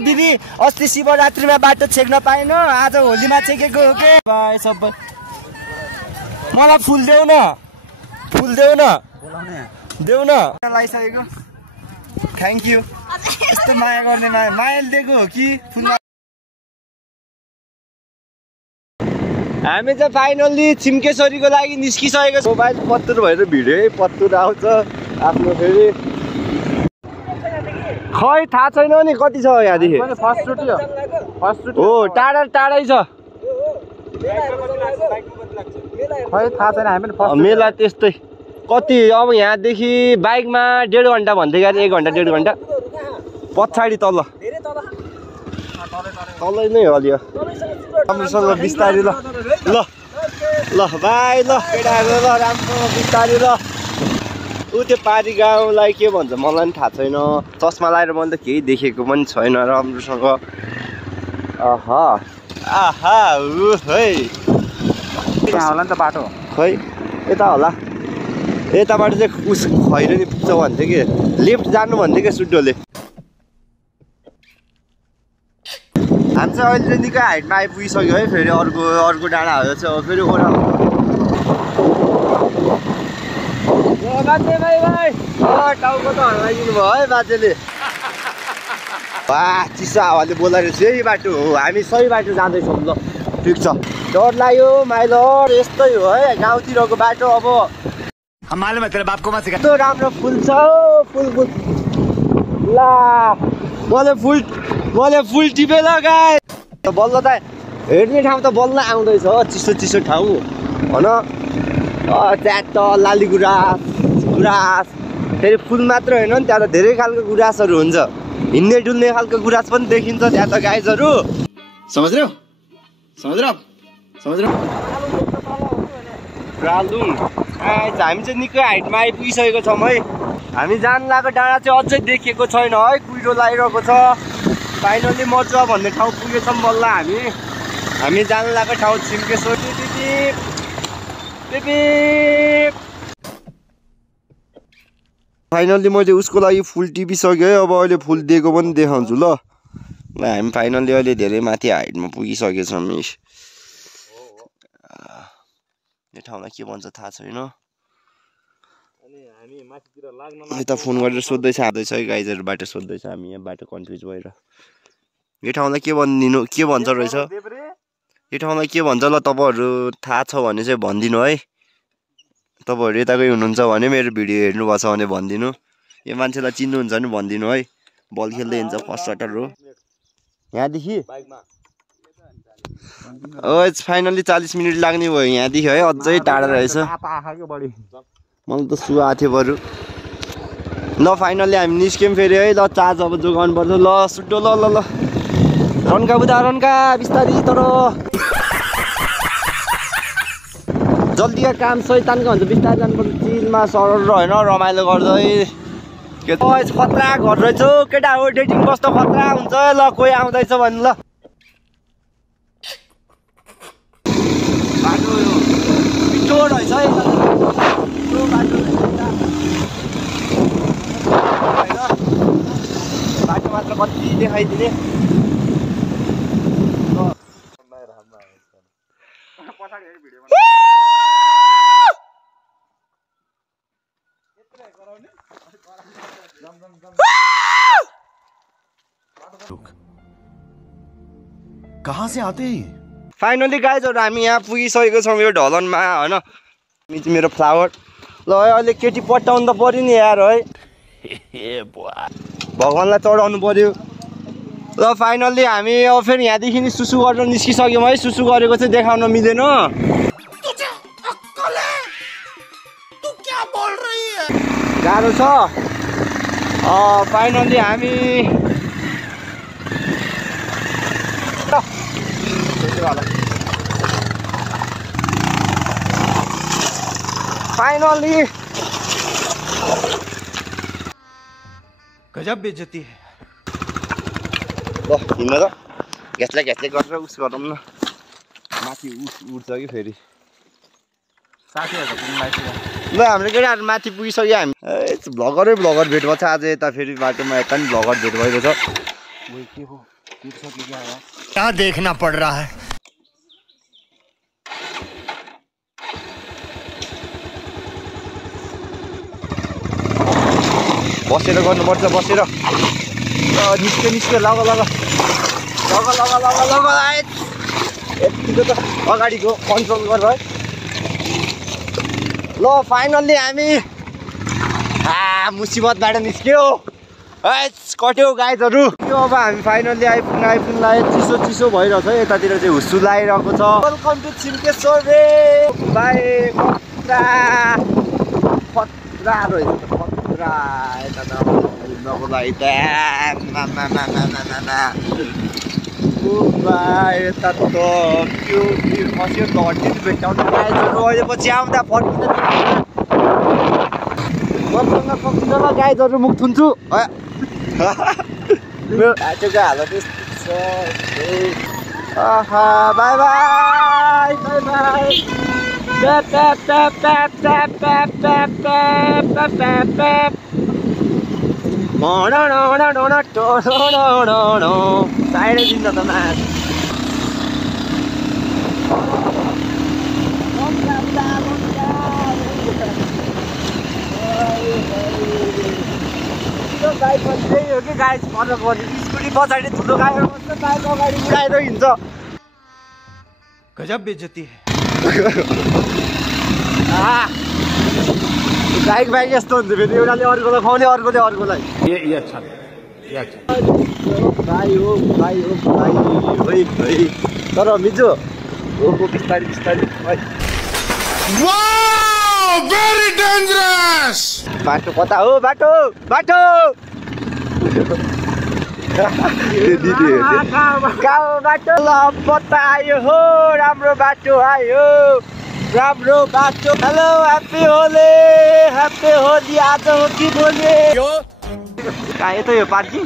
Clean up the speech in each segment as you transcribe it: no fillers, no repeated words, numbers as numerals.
दिदी अस्ति शिवरात्रिमा बाटो छेक्न पाएन आज होलीमा छेकेको हो के बाई सबै मलाई फुल देऊ न देऊ न लाइसकेको थ्याङ्क यू यस्तो माया गर्ने मायाले दिएको हो कि फुल हामी चाहिँ फाइनल्ली छिम्केश्वरीको लागि निस्किसकेको छ मोबाइल पत्तुर भएर भिडियो पत्तुर आउँछ आफ्नो फेरि खै थाहा छैन नि कति छ यहाँदेखि हो टाढै छ खै थाहा छैन हामी मेला त्यस्तै कति अब यहाँदेखि बाइकमा 1.5 घन्टा भन्दै गाडी 1 घन्टा 1.5 घन्टा पछाडि तल तलै नै हल्यो राम्रोसँग बिस्तारी ल भाइ ल केटाहरू ल राम्रोसँग बिस्तारी ल ऊ त्यो पारी गाउँलाई के भन्छ मलाई पनि थाहा छैन चस्मा लाएर मैले त केही देखेको पनि छैन राम्रोसँग आहा ऊ है त्यहाँ होला नि त बाटो खै यता होला यताबाट चाहिँ उस खैरनी पुग्छ भन्थ्यो कि लेफ्ट जानु भन्थ्यो क्या सुड्डोले हामी चाहिँ अहिले चाहिँ निकै हाइटमा आइपुगिसक्यो है फेरि अर्को डाँडाहरू चाहिँ फेरि ओह्रालो बाजे भाइ टाउको त हराइदिनु भयो है बाजेले वाह चिसो हावाले बोलाएर यही बाटो हो हामी सही बाटो जाँदैछौँ ल ठिक छ डर लाग्यो माइलो यस्तै हो है गाउँतिरको बाटो अब मालुम है तेरे बाप को मत सिखा कस्तो राम्रो फुल छ फुल ला मैले फुल टिपे लगाए बल्ल त हेर्ने ठाउँ त बल्ल आउँदैछ चिसो ठाउँ भन च्याट लाली गुराँस फेरि फुल मात्र होइन नि त्यहाँ त धेरै खालको गुराँसहरू हुन्छ हिँड्ने डुल्ने खालको गुराँस पनि देखिन्छ त्यहाँ त गाइजहरू समझ रहे हो रालुङ हामी चाहिँ निकै हाइटमा आइपुगिसकेको छौँ है हामी जान लागेको डाँडा चाहिँ अझै देखिएको छैन है कुहिरो लागिरहेको छ फाइनली मजुवा भन्ने ठाउँ पुगेछौँ बल्ल हामी जान लागेको ठाउँ छिम्केश्वरी फाइनल्ली मैले उसको लागि फुल टिपिसकेँ है अब अहिले फुल दिएको पनि देखाउँछु ल हामी फाइनल्ली अहिले धेरै माथि हाइटमा पुगिसकेछौँ मिस यो ठाउँलाई के भन्छ थाहा छैन यता फोन गरेर सोध्दैछ है गाइजहरू बाटो सोध्दैछ हामी यहाँ बाटो कन्फ्युज भएर यो ठाउँलाई के भन्छ रहेछ यो ठाउँलाई के भन्छ ल तपाईँहरू थाहा छ भने चाहिँ भनिदिनु है तपाईँहरू यताकै हुनुहुन्छ भने मेरो भिडियो हेर्नुभएको छ भने भनिदिनु यो मान्छेलाई चिन्नुहुन्छ भने भनिदिनु है बल खेल्दै हिँड्छ फर्स्ट सटर हो यहाँदेखि फाइनल्ली 40 मिनट लाग्ने भयो यहाँदेखि है अझै टाढा रहेछ मलाई त सुहा थियो बरु ल फाइनल्ली हामी निस्क्यौँ फेरि है ल चार्ज अब जोगाउनु पर्छ ल सुड्डो ल रन्का बुदा रन्का बिस्तारी तर जल्दीका काम सैतानको हुन्छ बिस्तारै जानुपर्छ चिलमा सरल होइन रमाइलो गर्दै खतरा घर रहेछ केटा हो डेटिङ कस्तो खतरा हुन्छ ल कोही आउँदैछ भने ल बाटो मिठो रहेछ है बाटो मात्र कति देखाइदिने कहाँ से आते हैं फाइनली गाइजहरू हामी यहाँ पुगिसकेको छौँ यो ढलनमा होइन मेरो फ्लावर ल अहिले केटी पट्याउनु त पर्यो नि यार है भगवान्लाई चढाउनु पर्यो ल फाइनल्ली हामी अब फेरि यहाँदेखि नि सुसु गरेर निस्किसक्यौँ है सुसु गरेको चाहिँ देखाउन मिलेन गाह्रो छ फाइनल्ली हामी फाइनली गजब बेइज्जती है ल हिँड्न त घ्यास्ला गरेर उस गरौँ न माथि उठ्छ कि फेरि ल हाम्रो केटाहरू माथि पुगिसक्यो हामी भ्लगर भेट भएको छ आज यता फेरि बाटोमा यता पनि भ्लगर भेट भएको छ क्या देखना पड़ रहा है? बसेर गर्नुपर्छ बसेर निस्क्यो लग यतिको त अगाडिको कन्ट्रोल गर है ल फाइनल्ली हामी मुसिबतबाट निस्क्यो कट्यो गाइजहरू त्यो अब हामी फाइनल्ली आइपुग्न चिसो भइरहेछ है यतातिर चाहिँ हुस्सु लागिरहेको छ वेलकम टु छिम्केश्वर रे भाइ खतरा रहेछ खतरा यता त हिँड्नको लागि त यता त त्यो खस्यो घटी भेट्टाउनु गाइजहरू अहिले पछि आउँदा फर्किँदा मसँग सकिन्छ ल गाइजहरू मुख थुन्छु बाटोको हालत यस्तो छ बाई बाई साइडै दिन्छ त नाच गाई त्यही हो कि गाई पर्नु पर्ने स्कुटी पछाडि ठुलो गाईहरू बस्छ गाई अगाडि उडाएर हिँड्छ गजब बेइज्जती है बाइक यस्तो हुन्छ फेरि एउटाले अर्कोलाई खुवाउने अर्कोले अर्कोलाई ये अच्छा भाइ हो तर मिजो बिस्तारी वेरी डेन्जरस बाटो कता हो बाटो बाटो ल बतायो हो राम्रो बाटो आयो हेलो ह्याप्पी होली आज हो कि भोलि कहाँ यतै हो पार्किङ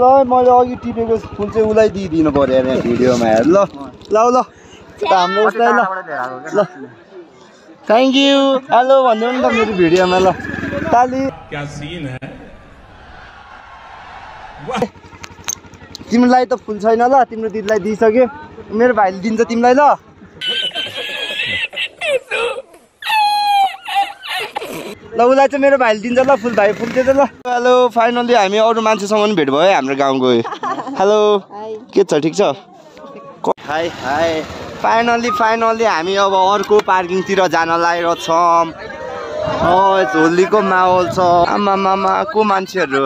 ल मैले अघि टिपेको फुल चाहिँ उसलाई दिइदिनु पर्यो यहाँ भिडियोमा हेर ल हाम्रो उसलाई ल थ्याङ्क यू हेलो भन्नु नि त मेरो भिडियोमा ल ताली क्या सीन है तिमीलाई त फुल छैन ल तिम्रो दिदीलाई दिइसक्यो मेरो भाइले दिन्छ तिमीलाई ल उसलाई चाहिँ मेरो भाइले दिन्छ ल फुल भाइ फुल दिन्छ ल हेलो फाइनल्ली हामी अरू मान्छेसँग पनि भेट भयो है हाम्रो गाउँको हेलो के छ ठिक छ हाई फाइनल्ली हामी अब अर्को पार्किङतिर जान लागेको छौँ होलीको माहौल छ आमा को मान्छेहरू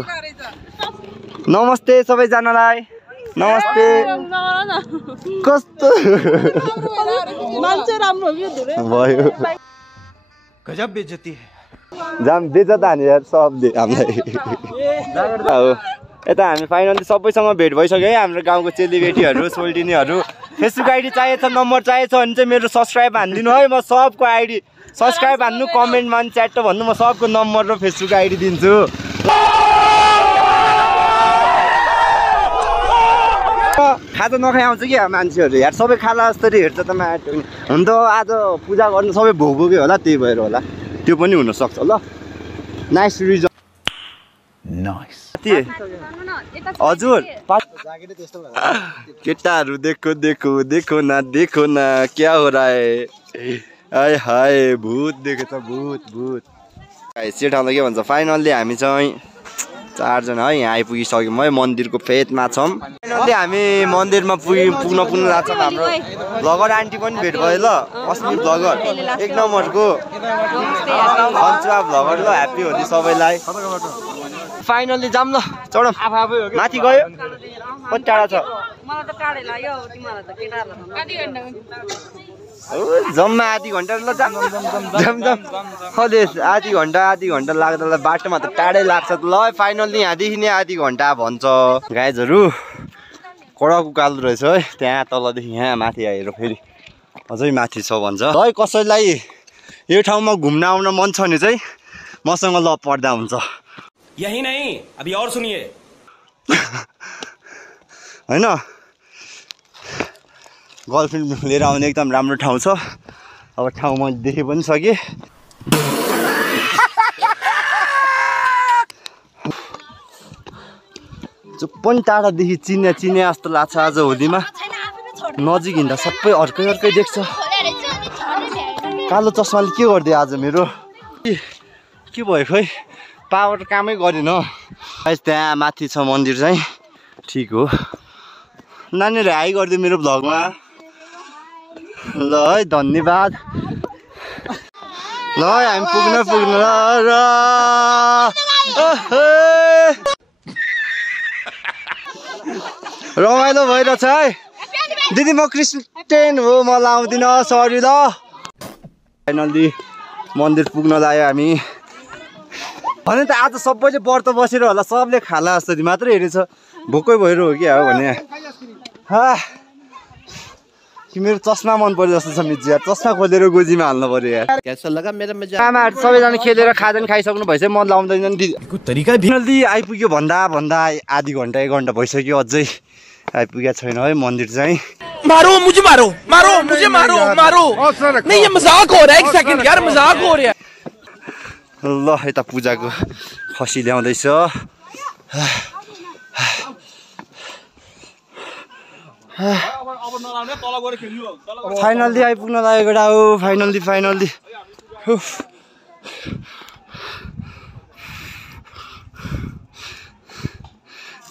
नमस्ते सबैजनालाई नमस्ते कस्तो मान्छे राम्रो भयो गजब बेइज्जती है जाम बेइज्जत हाने यार सबले हामीलाई यता हामी फाइनल्ली सबैसँग भेट भइसक्यो है हाम्रो गाउँको चेलीबेटीहरू सोल्टिनीहरू फेसबुक आइडी चाहिएछ नम्बर चाहिएछ भने चाहिँ मेरो सब्सक्राइब हानिदिनु है म सबको आइडी सब्सक्राइब हान्नु कमेन्टमा पनि च्याट भन्नु म सबको नम्बर र फेसबुक आइडी दिन्छु खाजा नखाइ आउँछ कि मान्छेहरू यार सबै खाला जस्तरी हेर्छ त माटो हुन त आज पूजा गर्नु सबै भोगभोगै होला त्यही भएर होला त्यो पनि हुनसक्छ ल नाइस रिजल्ट हजुर केटाहरू देखो न क्या हो रहा है हाय भूत देखेछ भूत त्यो ठाउँलाई के भन्छ फाइनल्ली हामी चाहिँ 4 जना है यहाँ आइपुगिसक्यौँ है मन्दिरको फेदमा छौँ फाइनल्ली हामी मन्दिरमा पुग्न लाग्छ हाम्रो भ्लगर आन्टी पनि भेट भयो ल अस्मी भ्लगर 1 नम्बरको अन्चुवा भ्लगर ल ह्याप्पी होली सबैलाई फाइनल्ली जाम ल चढौँ माथि गयो कति टाढा छ जम्मा आधी घन्टा ल जाम आधी घन्टा लाग्दा बाटोमा त टाढै लाग्छ ल फाइनल्ली यहाँदेखि नै आधी घन्टा भन्छ गाइजहरू कडा उकालो रहेछ है त्यहाँ तलदेखि यहाँ माथि आएर फेरि अझै माथि छ भन्छ है कसैलाई यो ठाउँमा घुम्न आउन मन छ भने चाहिँ मसँग ल पर्दा हुन्छ यही नहीं अभी और सुनिए हैन गर्लफ्रेन्ड लिएर आउने एकदम राम्रो ठाउँ छ अब ठाउँ मैले देखे पनि सके पनि टाढादेखि चिने जस्तो लाग्छ आज होलीमा नजिक हिँड्दा सबै अर्कै देख्छ कालो चस्माले के गरिदियो आज मेरो के भयो खै पावर कामै गरेन त्यहाँ माथि छ मन्दिर चाहिँ ठिक हो नानीहरू हाई गरिदियो मेरो भ्लगमा ल है धन्यवाद ल हामी पुग्नु र रमाइलो भइरहेछ है दिदी म क्रिस्चियन हो म लाउँदिनँ सरी ल फाइनल्ली मन्दिर पुग्न लाग्यो हामी भने त आज सबैले व्रत बसेर होला सबले खाला जस्तो मात्रै हेरेछ भोकै भएर हो कि हो भने कि मेरो चस्मा मन पर्यो जस्तो छ मिज यार चस्मा खोलेर गोजीमा हाल्नु पर्यो यार आमाहरू सबैजना खेलेर खाजान खाइसक्नु भएछ म लाउँदैन फाइनल्ली आइपुग्यो भन्दा आधी घन्टा 1 घन्टा भइसक्यो अझै आइपुगेको छैन है मन्दिर चाहिँ मारो मुझे मारो नहीं ये मजाक हो रहा है एक सेकंड यार मजाक हो रहा है ल यता पूजाको खसी ल्याउँदैछ फाइनल्ली आइपुग्न लागेको डा हो फाइनल्ली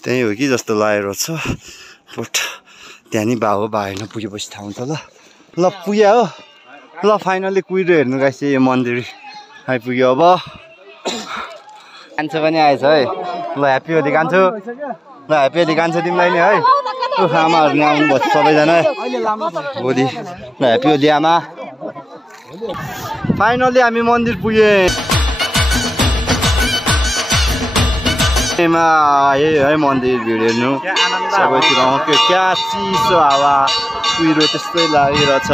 त्यही हो कि जस्तो लागेको छ बट त्यहाँ नि बा होइन पुगेपछि थाहा हुन्छ ल पुग्यो हो ल फाइनल्ली कुहिरो हेर्नु गएछ यो मन्दिर आइपुग्यो अब कान्छो पनि आएछ है ल ह्याप्पी होली कान्छो ल ह्याप्पी होली कान्छो तिमीलाई नि है आमाहरू नि आउनु भयो सबैजना होली ल ह्याप्पी होली आमा फाइनल्ली हामी मन्दिर पुगे है मन्दिर भिड हेर्नु सबैतिर क्या चिसो हावा कुहिरो त्यस्तै लागिरहेछ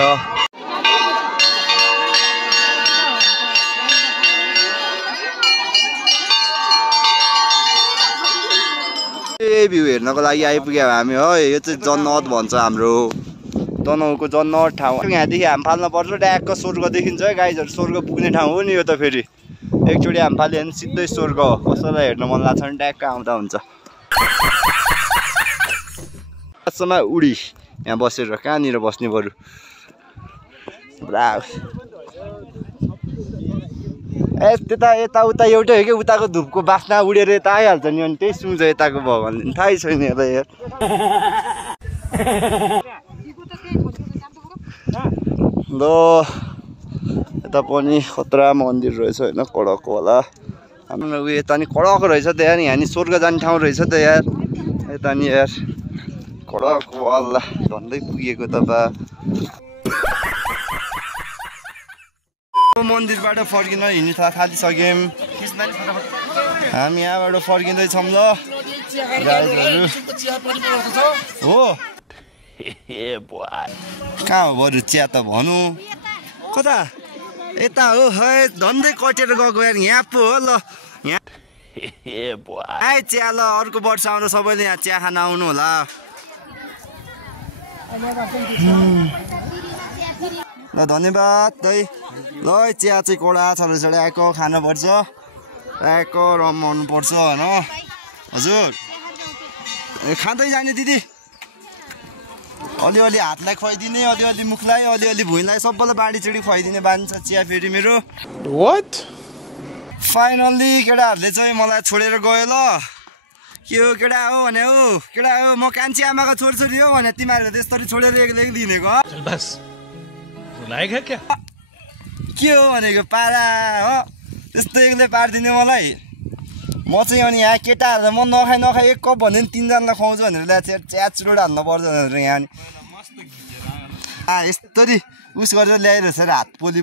भ्यू हेर्नको लागि आइपुग्यो हामी है यो चाहिँ जन्नत भन्छ हाम्रो तनहुको जन्नत ठाउँ यहाँदेखि हाम फाल्न पर्छ ट्याक्क स्वर्ग देखिन्छ है गाइजहरू स्वर्ग पुग्ने ठाउँ हो नि यो त फेरि एकचोटि हाम फाल्यो भने सिधै स्वर्ग कसैलाई हेर्न मन लाग्छ भने ट्याक्क आउँदा हुन्छ आसम्म उडी यहाँ बसेर कहाँनिर बस्ने बरु त्यता यताउता एउटै हो कि उताको धुपको बास्ना उडेर यता आइहाल्छ नि अनि त्यही सुन्छ यताको भगवान्ले थाहै छैन यार ल यता पनि खतरा मन्दिर रहेछ होइन कडक होला हाम्रो यता नि कडक रहेछ त यार यहाँ नि स्वर्ग जाने ठाउँ रहेछ त यार यता नि यार कडक होला झन्डै पुगेको तपाईँ मन्दिरबाट फर्किन हिँड्नु थालिसक्यौँ हामी यहाँबाट फर्किँदैछौँ ल हो कहाँ हो बरु चिया त भनौँ कता यता हो है धन्दै कटेर गएको यार यहाँ पो हो ल यहाँ चिया ल अर्को वर्ष आउँदा सबैले यहाँ चिया खान आउनु होला ल धन्यवाद है ल चिया चाहिँ कडा छरेछडे आएको खानुपर्छ आएको रमाउनु पर्छ होइन हजुर खाँदै जाने दिदी अलिअलि हातलाई खुवाइदिने अलिअलि मुखलाई अलिअलि भुइँलाई सबैलाई बाँडीचुडी खुवाइदिने बानी छ चिया फेरि मेरो फाइनल्ली केटाहरूले चाहिँ मलाई छोडेर गयो ल के हो केटा हो भने हो केटा हो म कान्छी आमाको छोरछोरी हो भने तिमीहरूको त्यस्तरी छोडेर एक्लै दिनेको के हो भनेको पारा हो त्यस्तो एक्लै पारिदिने मलाई म चाहिँ अनि यहाँ केटाहरूलाई म नखाइ एक कप भन्यो भने 3 जनालाई खुवाउँछु भनेर ल्याएको चिया चुरोट हाल्नु पर्छ भनेर यहाँ नि यस्तरी उस गरेर ल्याइरहेछ र हात पोली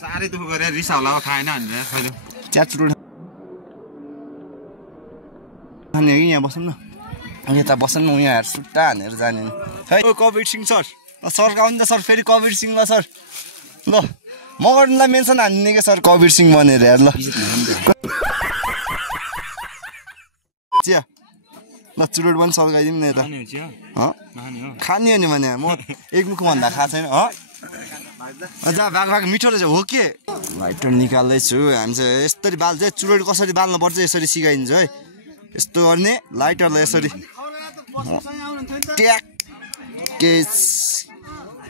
साह्रै दुःख गरेर रिसाउला खाएन भनेर चिया चुरोट अनि यहाँ बसौँ न यता बसौँ न यहाँ सुट्टा हानेर जाने नि है कबीर सिंह सर सर आउनु त सर फेरि कबीर सिंह ल सर ल मगरलाई मेन्सन हान्ने क्या सर कबीर सिंह भनेर यार ल चिया ल चुरोट पनि सल्काइदिउँ न यता खाने हो नि भने म एक मुख भन्दा खाएको छैन जा भाग मिठो रहेछ हो के लाइटर निकाल्दैछु हामी चाहिँ यस्तरी बाल्छ चुरोट कसरी बाल्नु पर्छ यसरी सिकाइदिन्छ है यस्तो गर्ने लाइटरलाई यसरी ट्याक केस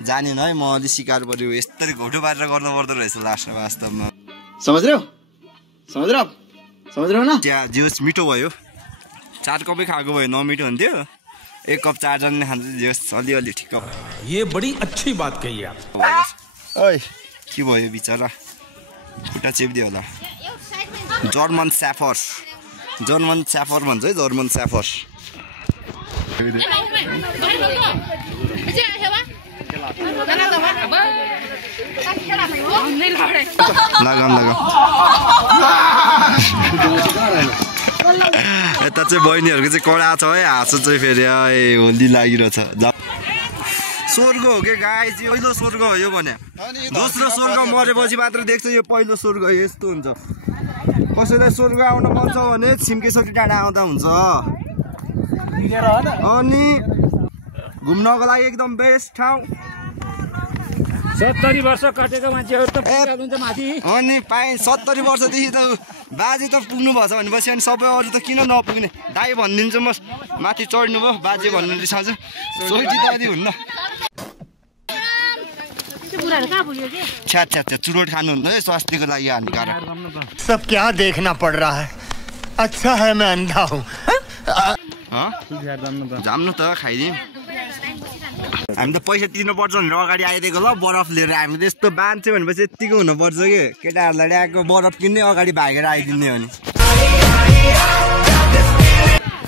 जानेन है म अलि सिकार पर्यो यस्तरी घोटो पारेर गर्नु पर्दो रहेछ लास्टमा वास्तवमा समझ रहे हो ना चिया जियोस् मिठो भयो 4 कपै खाएको भयो नमिठो हुन्थ्यो 1 कप 4 जनाले खान्छ जियोस् अलिअलि ठिक ये बड़ी अच्छी बात कही आप ओइ के भयो बिचरा खुट्टा चेप्दियो होला जर्मन स्याफर भन्छ है जर्मन स्याफर लगाम यता चाहिँ बहिनीहरूको चाहिँ कडा छ है हाँसो चाहिँ फेरि होली लागिरहेछ स्वर्ग हो के गाई चाहिँ पहिलो स्वर्ग हो यो भने दोस्रो स्वर्ग मरेपछि मात्र देख्छ यो पहिलो स्वर्ग यस्तो हुन्छ कसैलाई स्वर्ग आउन मन छ भने छिम्केसरी डाँडा आउँदा हुन्छ अनि घुम्नको लागि एकदम बेस्ट ठाउँ 70 वर्ष कटेको मान्छेहरु त पुग्नुहुन्छ माथि अनि पाए 70 वर्षदेखि त बाजे त पुग्नु भएछ भनेपछि अनि सबै अरू त किन नपुग्ने दाइ भनिदिन्छु म माथि चढ्नु भयो बाजे भन्नु रिसाउँछु सोल्टी दादी हुन्न छ्या चुरोट खानु हुन्न है स्वास्थ्यको लागि हानिकारक सब क्या देखना पड़ रहा है अच्छा है मैं अंधा हूँ जाम्नु त खाइदिउँ हामी त पैसा तिर्नुपर्छ भनेर अगाडि आइदिएको ल बरफ लिएर हामी त यस्तो बान्छे भनेपछि यत्तिको हुनुपर्छ कि केटाहरूलाई ल्याएको बरफ किन्ने अगाडि भागेर आइदिने हो नि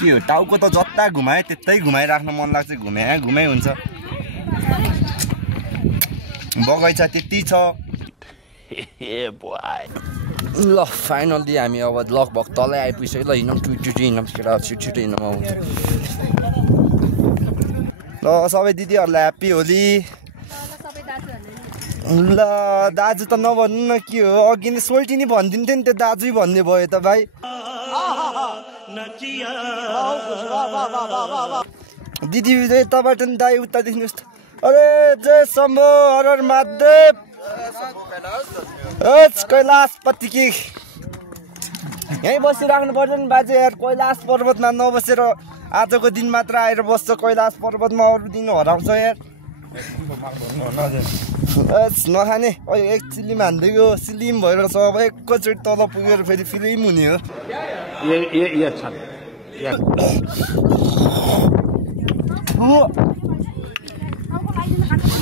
के हो टाउको त जता घुमाए त्यतै घुमाइराख्न मन लाग्छ घुमाइ हुन्छ बगैँचा त्यति छ ल फाइनल्ली हामी अब लगभग तलै आइपुगिसक्यो ल हिँडौँ हिँडौँ केटा छिटो हिँडौँ अब ल सबै दिदीहरूलाई ह्याप्पी होली ल दाजु त नभन्नु न के हो अघि नै सोल्टी नि भनिदिन्थ्यो नि त्यो दाजु भन्ने भयो त भाइ दिदी यताबाट नि दाइ उता देख्नुहोस् त अरे जय शम्भो हर हर महादेव कैलाशपति कि यहीँ बसिराख्नु पर्छ नि बाजे यार कैलाश पर्वतमा नबसेर आजको दिन मात्र आएर बस्छ कैलाश पर्वतमा अरू दिन हराउँछ यार नखाने एक सिलिम हान्दिएको सिलिम भएर छ अब एकैचोटि तल पुगेर फेरि फिल्म हुने हो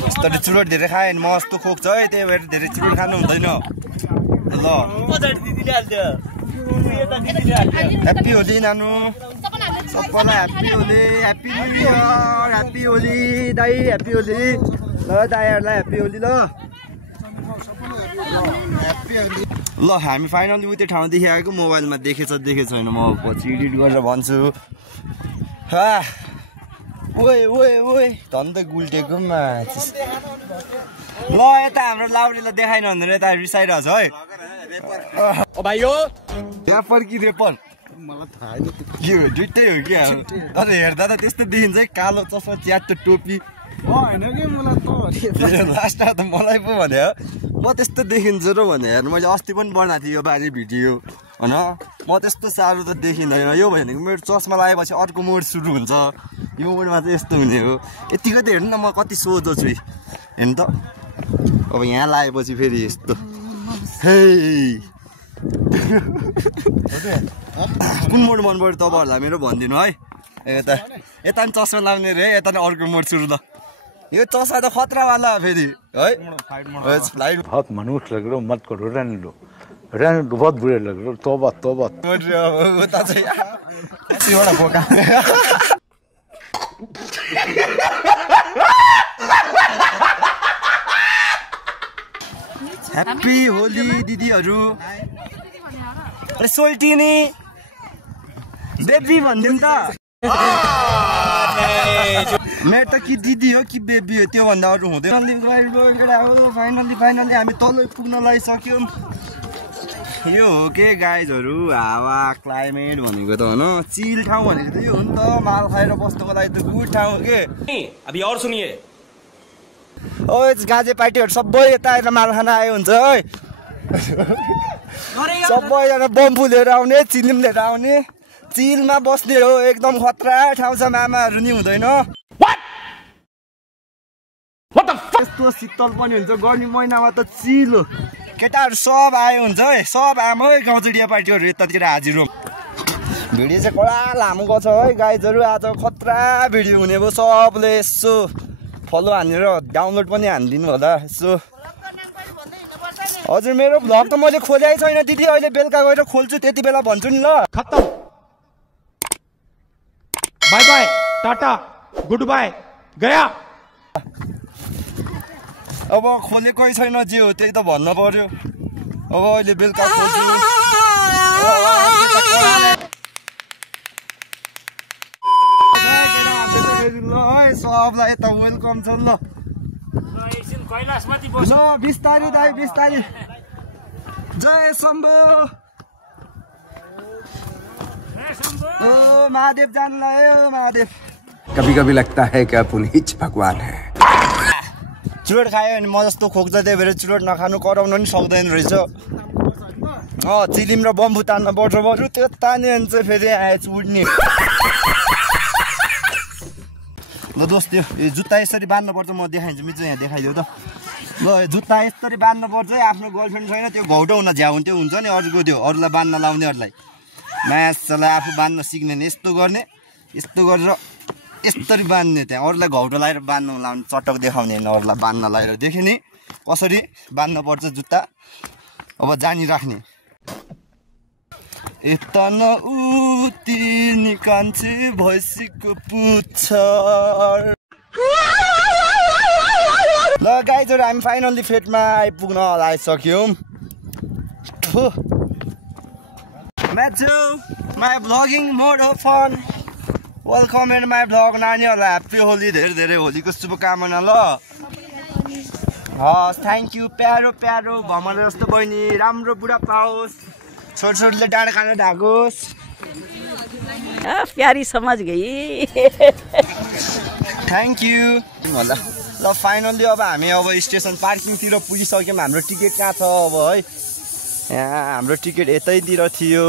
यस्तोले चुरोट धेरै खायो भने मस्तो खोक्छ है त्यही भएर धेरै चुरोट खानु हुँदैन ल ह्याप्पी होली नानु सबैलाई ह्याप्पी होली दाइ ह्याप्पी होली ल दाइहरूलाई ह्याप्पी होली ल हामी फाइनली उतै ठाउँदेखि आएको मोबाइलमा देखेछ छैन म पछि एडिट गरेर भन्छु ओए धन त गुल्टेको ल यता हाम्रो लाउडीलाई देखाइन भनेर यता रिसाइरहेछ है ऱ्यापर कि रेपर के हो दुइटै हो क्या तर हेर्दा त त्यस्तो देखिन्छ है कालो चस्मा च्याट्टो टोपी लास्टमा त मलाई पो भने म त्यस्तो देखिन्छ र भने हेर्नु मैले अस्ति पनि बनाएको थिएँ यो बारे भिडियो होइन म त्यस्तो साह्रो त देखिँदैन यो भनेको मेरो चस्मा लगाएपछि अर्को मोड सुरु हुन्छ यो मोडमा चाहिँ यस्तो हुने हो यतिको त हेर्नु न म कति सोझो छु हेर्नु त अब यहाँ लगाएपछि फेरि यस्तो हे कुन मोड मन पऱ्यो तपाईँहरूलाई मेरो भनिदिनु है यता नि चस्मा लाउने रे यता नि अर्को मोड सुरु ल यो चस्मा त खतरावाला फेरि है फ्लाइट बहुत मनुष्य लग रहा हो मत करो रहने दो बहुत बुरे लग रहे हो तौबा उता चाहिँ कतिवटा बोका ह्याप्पी होली दिदीहरू अरे सोल्टी नि बेबी भनिदिउँ त मेरो त कि दिदी हो कि बेबी हो त्योभन्दा अरू हुँदैन फाइनली हामी तल पुग्न लागिसक्यौँ यो हो के गाइजहरू हावा क्लाइमेट भनेको त होइन चिल ठाउँ भनेको त यो हो नि त माल खाएर बस्नुको लागि त गुड ठाउँ हो के अभी और सुनिए ओ गाजे पार्टीहरू सबै यता आएर माल खान आयो हुन्छ है सबैजना बम्बु लिएर आउने चिलिम लिएर आउने चिलमा बस्ने हो एकदम खतरा ठाउँ छ मामाहरू नि हुँदैन यस्तो शीतल पनि हुन्छ गर्मी महिनामा त चिल हो केटाहरू सब आयो हुन्छ है सब आमा है गाउँचुडिया पार्टीहरू यतातिर हाजिर हो भिडियो चाहिँ कडा लामो गछ है गाइजहरू आज खतरा भिडियो हुने भयो सबले यसो फलो हानेर डाउनलोड पनि हानिदिनु होला यसो हजुर मेरो भ्लग त मैले खोलेकै छैन दिदी अहिले बेलुका गएर खोल्छु त्यति बेला भन्छु नि ल खत्म bye bye tata goodbye गया अब खोलेकै छैन जे हो त्यही त भन्न पर्यो अब अहिले बेलुका खोल्छु ल है सबलाई यता वेलकम छ ल ल बिस्तारै दाइ बिस्तारै जय शम्भु ओ महादेव जानलाई ओ महादेव कभी कभी लगता है कि पुनीत भगवान है चुरोट खायो भने म जस्तो खोक्छ त्यही भएर चुरोट नखानु कराउन नि सक्दैन रहेछ चिलिम र बम्बु तान्न पर्छ बरु त्यो तान्यो भने चाहिँ फेरि आएछ उड्ने ल दोस्त यो जुत्ता यसरी बान्नुपर्छ म देखाइदिन्छु मिचो यहाँ देखाइदेऊ त ल जुत्ता यसरी बान्नुपर्छ है आफ्नो गर्लफ्रेन्ड छैन त्यो घौटो हुन झ्याउ त्यो हुन्छ नि अरूको त्यो अरूलाई बान्न लाउनेहरूलाई मासलाई आफू बान्न सिक्ने यस्तो गर्ने यस्तो गरेर यसरी बान्ने त्यहाँ अरूलाई घौटो लगाएर बान्नु लाउने चटक देखाउने होइन अरूलाई बान्न लगाएर देख्यो नि कसरी बान्न पर्छ जुत्ता अब जानिराख्ने यता न उति निकान्छे भैँसीको पुच्छर ल गाइजहरू हामी फाइनल्ली फेटमा आइपुग्न आइसक्यौँ म्याचु my vlogging mode of fun welcome in my vlog नानीहरूलाई ह्याप्पी होली धेरै धेरै होलीको शुभकामना ल हस् थ्याङ्क यू प्यारो प्यारो भमर जस्तो बहिनी राम्रो बुढा पाओस् छोटछोटले डाँडा खान ढाकोस् प्यारी समझ गई थ्याङ्क यू होला ल फाइनल्ली अब हामी अब स्टेसन पार्किङतिर पुगिसक्यौँ हाम्रो टिकट कहाँ छ अब है यहाँ हाम्रो टिकट यतैतिर थियो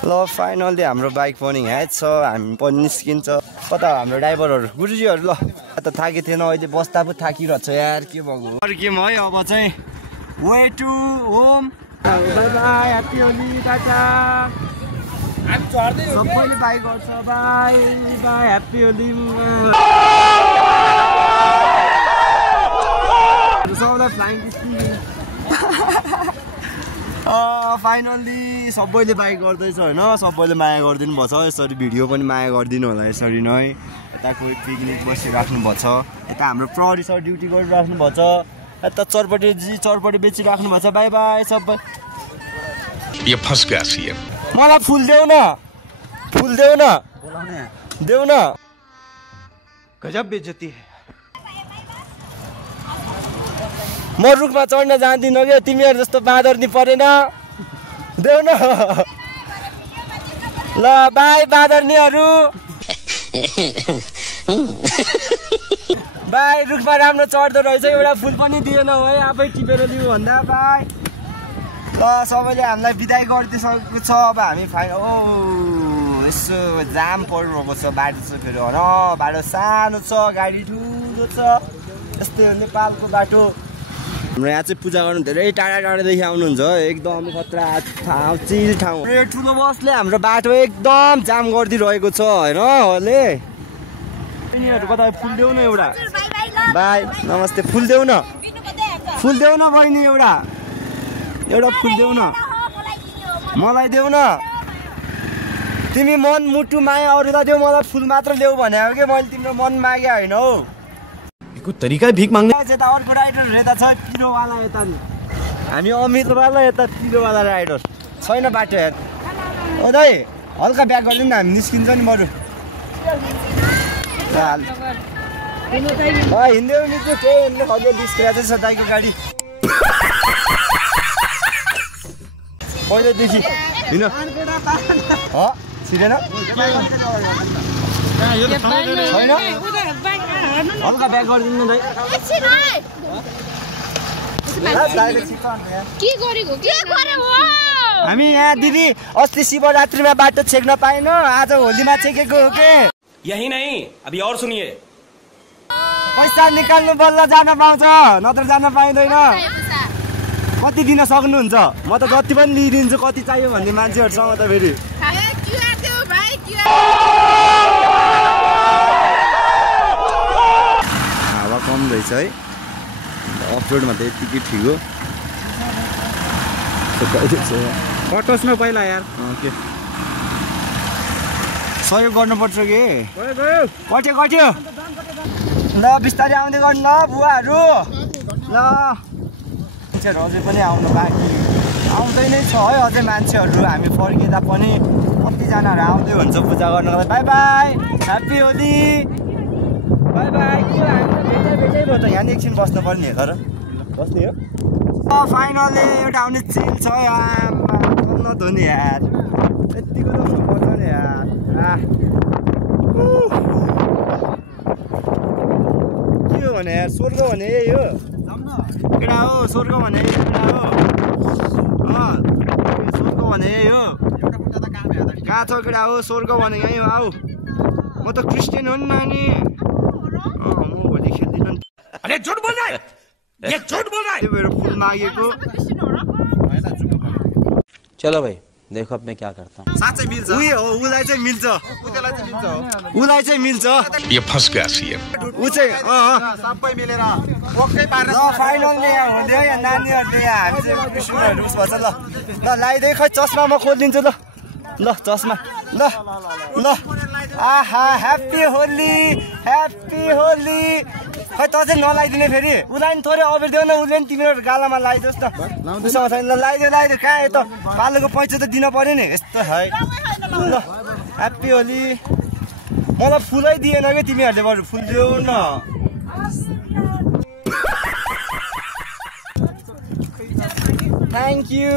ल फाइनल्ली हाम्रो बाइक पनि यहाँ छ हामी पनि निस्किन्छ कता हाम्रो ड्राइभरहरू गुरुजीहरू ल त थाकेको थिएन अहिले बस्दा पो थाकिरहेको छ यार के भएको फर्क्यौँ है अब चाहिँ way to home bye bye happy Holi tata सबैले बाई गर्छ बाई बाई ह्याप्पी होली सबैलाई फ्लाइङ फाइनल्ली सबैले बाई गर्दैछ होइन सबैले माया गरिदिनु भएको छ यसरी भिडियो पनि माया गरिदिनु होला यसरी नै यता कोही पिकनिक बसिराख्नु भएको छ यता हाम्रो प्रहरी सर ड्युटी गरिराख्नु भएको छ यता चरपटी बेचिराख्नु भएको छ बाई बाई सबै मलाई फुल देऊ न देऊ न गजब बेइज्जती है म रुखमा चढ्न जान्दिनँ क्या तिमीहरू जस्तो बाँदर नि परेन देऊ न ल बाई बाँदर्नीहरू बाई रुखमा राम्रो चढ्दो रहेछ एउटा फुल पनि दिएन है आफै टिपेर लिऊ भन्दा बाई ल सबैले हामीलाई बिदाई गरिदिइसकेको छ अब हामी ओ यसो जाम परिरहेको छ बाटो छ फेरि होइन बाटो सानो छ गाडी ठुलो छ यस्तै हो नेपालको बाटो हाम्रो यहाँ चाहिँ पूजा गर्नु धेरै टाढा टाढादेखि आउनुहुन्छ एकदम खतरा ठाउँ चिल ठाउँ ठुलो बसले हाम्रो बाटो एकदम जाम गरिदिइरहेको छ होइन अहिले यिनीहरू कता फुल देऊ न एउटा बाई नमस्ते फुल देऊ न बहिनी एउटा फुल देऊ न मलाई देऊ न तिमी मन मुटु माया अरूलाई देऊ मलाई फुल मात्र ल्याऊ भने हो कि मैले तिम्रो मन मागे होइन हौ तरिका भीख माग्ने यता अर्को राइडर यता छ पिरोवाला यता नि हामी अमितवाला यता पिरोवाला राइडर छैन बाटो हेर ओ दाइ हल्का ब्याक गरिदिनु न हामी निस्किन्छ नि बरु हिँड्दै मिच्छु केही हिँड्नु खोज्यो निस्किरहेको छ दाइको गाडी पहिल्यैदेखि हिँड छिरेन छैन हल्का ब्याक गरिदिनु न दाइ के गरेको के गरे हो हामी यहाँ दिदी अस्ति शिवरात्रिमा बाटो छेक्न पाएनौ आज होलीमा छेकेको हो के यही नहीं अभी और सुनिए पैसा निकाल्नु बल्ल जान पाउँछ नत्र जान पाइँदैन कति दिन सक्नुहुन्छ म त जति पनि लिइदिन्छु कति चाहियो भन्ने मान्छेहरुसँग त फेरि हावा कम रहेछ है अफरोडमा त यतिकै ठिक हो कटोस् न पहिला यार के सहयोग गर्नुपर्छ कि कट्यो ल बिस्तारै आउँदै गर्नु ल बुवाहरू ल मान्छेहरू अझै पनि आउनु बाँकी आउँदै नै छ है अझै मान्छेहरू हामी फर्किँदा पनि कतिजनाहरू आउँदै हुन्छ पूजा गर्नको लागि by bye happy Holi by by के हामी भेटै भयो त यहाँ एकछिन बस्नु पर्ने तर बस्ने हो फाइनली एउटा आउने चिल छ नधोनी यार यतिको त हुनुपर्छ नि यार के हो भने यार स्वर्ग भने यही हो केटा हो स्वर्ग भने केटा हो स्वर्ग भने यही हो कहाँ छ केटा हो स्वर्ग भने यही हो आऊ म त क्रिस्चियन हो नि नानी म भोलि खेल्दिनँ अरे झूठ बोल रहा है ये झूठ बोल रहा है मेरो फुल मागेको चलो भाई देखो अब मैं क्या करता हूँ साँच्चै मिल्छ उही हो उलाई चाहिँ मिल्छ उतेलाई चाहिँ मिल्छ हो उलाई चाहिँ मिल्छ ये फंस गया सीएम ऊ चाहिँ सबै मिलेर पक्कै पारेर ल फाइनलले यहाँ हुँदै यहाँ नानीहरूले यहाँ हामी चाहिँ कृष्णहरू उस भन्छ ल लगाइदिए खै चस्मा म खोलिदिन्छु ल चस्मा ल आहा ह्याप्पी होली खै त चाहिँ नलाइदिने फेरि उसलाई नि थोरै अबिर देऊ न उसले नि तिमीहरू गालामा लगाइदियोस् न उसँग छैन ल लगाइदियो कहाँ यता पालोको पैसा त दिन पर्यो नि यस्तो है ल ह्याप्पी होली मलाई फुलै दिएन कि तिमीहरूले बरु फुल देऊ न थ्याङ्क यू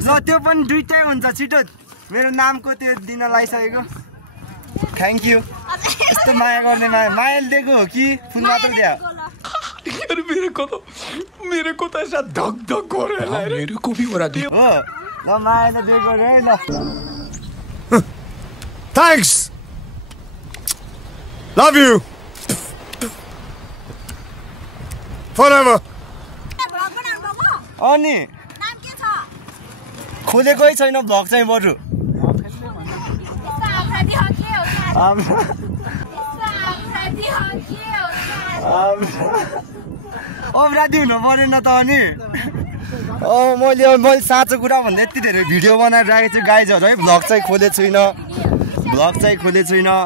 ल त्यो पनि दुइटै हुन्छ छिटो मेरो नामको त्यो दिन लगाइसकेको थ्याङ्क यू यस्तो माया गर्ने मायाले दिएको हो कि फुल मात्र दिया यार मेरे को तो ऐसा धक धक हो रहा है मेरे को भी हो रहा है हो ल मायाले दिएको रे ल थ्याङ्क्स लभ यु फरएभर अनि खोलेकै छैन भ्लग चाहिँ बरु अपराधी हुनु परेन त अनि मैले साँचो कुरा भन्दा यति धेरै भिडियो बनाएर राखेको छु गाइजहरू है भ्लग चाहिँ खोलेको छुइनँ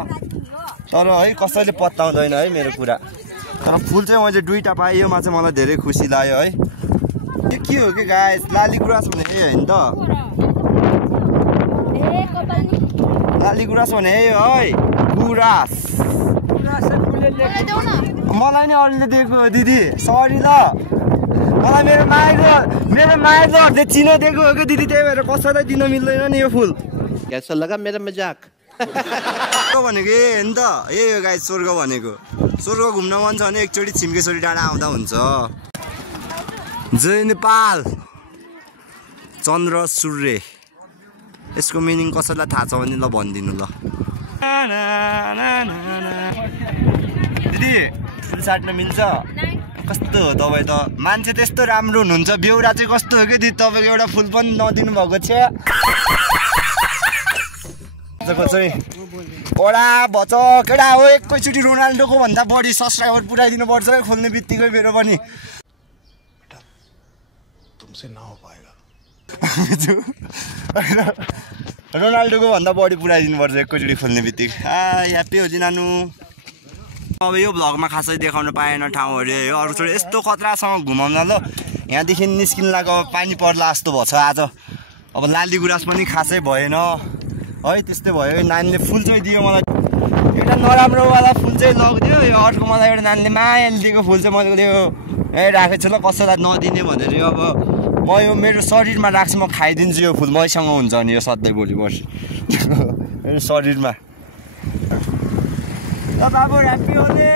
तर है कसैले पत्ताउँदैन है मेरो कुरा तर फुल चाहिँ मैले दुईवटा पाएँ योमा चाहिँ मलाई धेरै खुसी लाग्यो है यो के हो कि गाइस लाली गुराँस भने यही होइन त लाली गुराँस भने यही हो है गुराँस मलाई नै अरूले दिएको हो दिदी सरी ल मलाई मेरो माइलोहरूले चिनो दिएको हो कि दिदी त्यही भएर कसैलाई दिन मिल्दैन नि यो फुल कैसा लगा मेरा मजाक भनेको यही हो नि त यही हो गाइस स्वर्ग भनेको स्वर्ग घुम्न मन छ भने एकचोटि छिम्केश्वरी डाँडा आउँदा हुन्छ जय नेपाल चन्द्र सूर्य यसको मिनिङ कसैलाई थाहा छ भने ल भनिदिनु ल दिदी फुल साट्न मिल्छ कस्तो हो तपाईँ त मान्छे त्यस्तो राम्रो हुनुहुन्छ बेउरा चाहिँ कस्तो हो कि दिदी तपाईँको एउटा फुल पनि नदिनु भएको छ चाहिँ बडा भच केटा हो एकैचोटि रोनाल्डोको भन्दा बढी सब्सक्राइबर पुऱ्याइदिनु पर्छ है खोल्ने बित्तिकै मेरो पनि रोनाल्डोको भन्दा बढी पुऱ्याइदिनु पर्छ एकैचोटि खोल्ने बित्तिकै ह्याप्पी होली नानु अब यो भ्लगमा खासै देखाउन पाएन ठाउँहरू है अरूचोटि यस्तो खतरासँग घुमाउन ल यहाँदेखि निस्किनलाको पानी पर्ला जस्तो भयो छ आज अब लाली गुराँस पनि खासै भएन है त्यस्तै भयो नानीले फुल चाहिँ दियो मलाई एउटा नराम्रोवाला फुल चाहिँ लगिदियो यो अर्को मलाई एउटा नानीले मायाले दिएको फुल चाहिँ मैले त्यो राखेको छु ल कसैलाई नदिने भनेर अब म यो मेरो शरीरमा राख्छु म खाइदिन्छु यो फुल मैसँग हुन्छ नि यो सधैँ भोलि पर्सि मेरो शरीरमा ल बाबु ह्याप्पी होली